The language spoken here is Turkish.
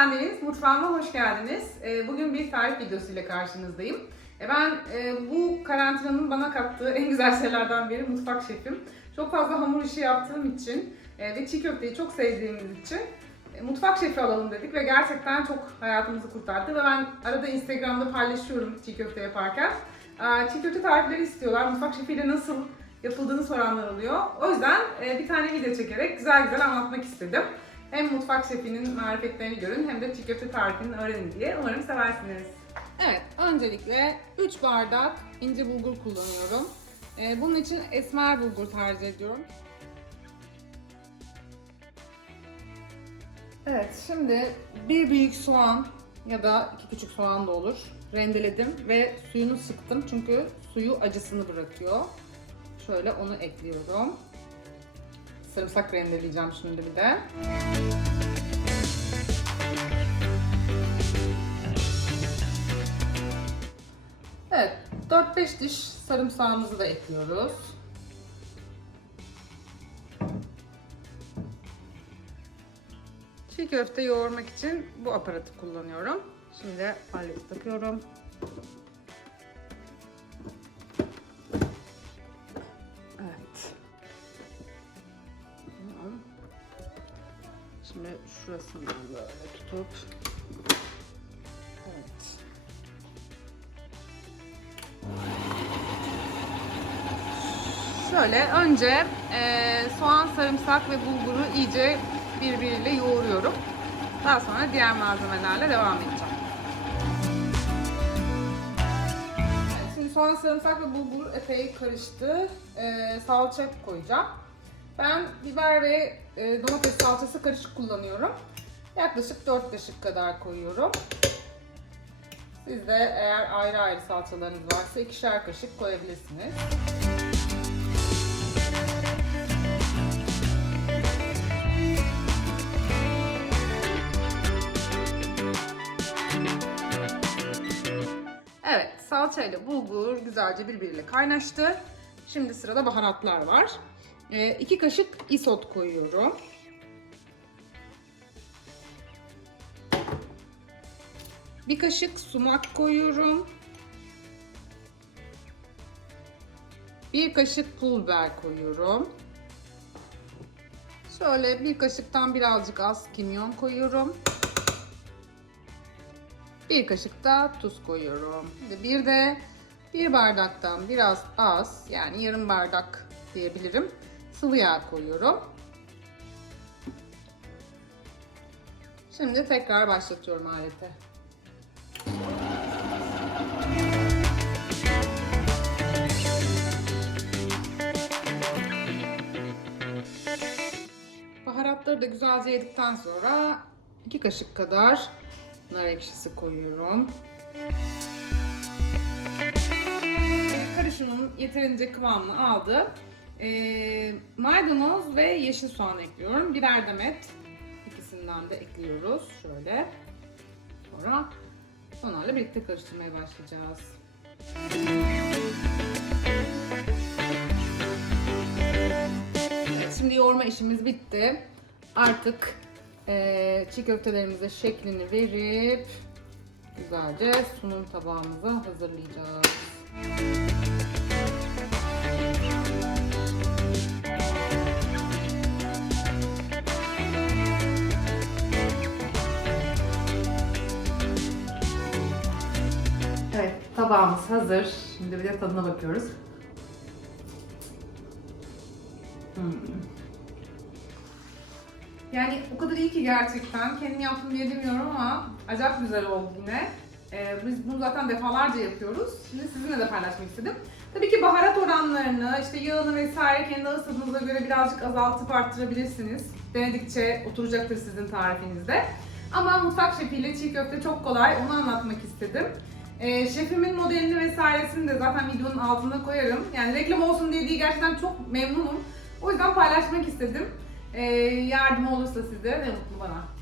ben Deniz. Mutfağıma hoş geldiniz. Ee, Bugün bir tarif videosuyla karşınızdayım. E, Ben e, bu karantinanın bana kattığı en güzel şeylerden biri mutfak şefim. Çok fazla hamur işi yaptığım için e, ve çiğ köfteyi çok sevdiğimiz için mutfak şefi alalım dedik ve gerçekten çok hayatımızı kurtardı. Ve ben arada Instagram'da paylaşıyorum çiğ köfte yaparken. Çiğ köfte tarifleri istiyorlar. Mutfak şefiyle nasıl yapıldığını soranlar oluyor. O yüzden bir tane video çekerek güzel güzel anlatmak istedim. Hem mutfak şefinin marifetlerini görün hem de çiğ köfte tarifini öğrenin diye. Umarım seversiniz. Evet, öncelikle 3 bardak ince bulgur kullanıyorum. Ee, bunun için esmer bulgur tercih ediyorum. Evet, şimdi bir büyük soğan ya da iki küçük soğan da olur. Rendeledim ve suyunu sıktım çünkü suyu acısını bırakıyor. Şöyle onu ekliyorum. Sarımsak rendeleyeceğim şimdi bir de. Evet, 4-5 diş sarımsağımızı da ekliyoruz. Çiğ köfte yoğurmak için bu aparatı kullanıyorum. Şimdi aleti takıyorum. Şimdi şurasından böyle tutup Evet. Şöyle önce eee, soğan, sarımsak ve bulguru iyice birbiriyle yoğuruyorum. Daha sonra diğer malzemelerle devam edeceğim. Şimdi soğan, sarımsak ve bulgur epey karıştı. Eee, salça koyacağım. Ben biber ve e, domates salçası karışık kullanıyorum. Yaklaşık 4 kaşık kadar koyuyorum. Siz de eğer ayrı ayrı salçalarınız varsa ikişer kaşık koyabilirsiniz. Evet, salça ile bulgur güzelce birbiriyle kaynaştı. Şimdi sırada baharatlar var. 2 kaşık isot koyuyorum. Bir kaşık sumak koyuyorum. Bir kaşık pul biber koyuyorum. Şöyle bir kaşıktan birazcık az kimyon koyuyorum. Bir kaşık da tuz koyuyorum. Bir de bir bardaktan biraz az yani yarım bardak diyebilirim sıvı yağ koyuyorum. Şimdi tekrar başlatıyorum aleti. Baharatları da güzelce yedikten sonra 2 kaşık kadar nar ekşisi koyuyorum. Karışımım yeterince kıvamını aldı. Ee, maydanoz ve yeşil soğan ekliyorum. Birer demet ikisinden de ekliyoruz. Şöyle. Sonra onlarla birlikte karıştırmaya başlayacağız. Evet, şimdi yoğurma işimiz bitti. Artık eee çiğ köftelerimize şeklini verip güzelce sunum tabağımıza hazırlayacağız. Tabağımız hazır. Şimdi bir de tadına bakıyoruz. Hmm. Yani o kadar iyi ki gerçekten. Kendim yaptım diye demiyorum ama acayip güzel oldu yine. Ee, biz bunu zaten defalarca yapıyoruz. Şimdi sizinle de paylaşmak istedim. Tabii ki baharat oranlarını, işte yağını vesaire kendi ısınığınıza göre birazcık azaltıp arttırabilirsiniz. Denedikçe oturacaktır sizin tarifinizde. Ama mutfak şefiyle çiğ köfte çok kolay, onu anlatmak istedim. Ee, şefimin modelini vesairesini de zaten videonun altına koyarım. Yani reklam olsun diye değil, gerçekten çok memnunum. O yüzden paylaşmak istedim. Ee, yardım olursa size ne mutlu bana.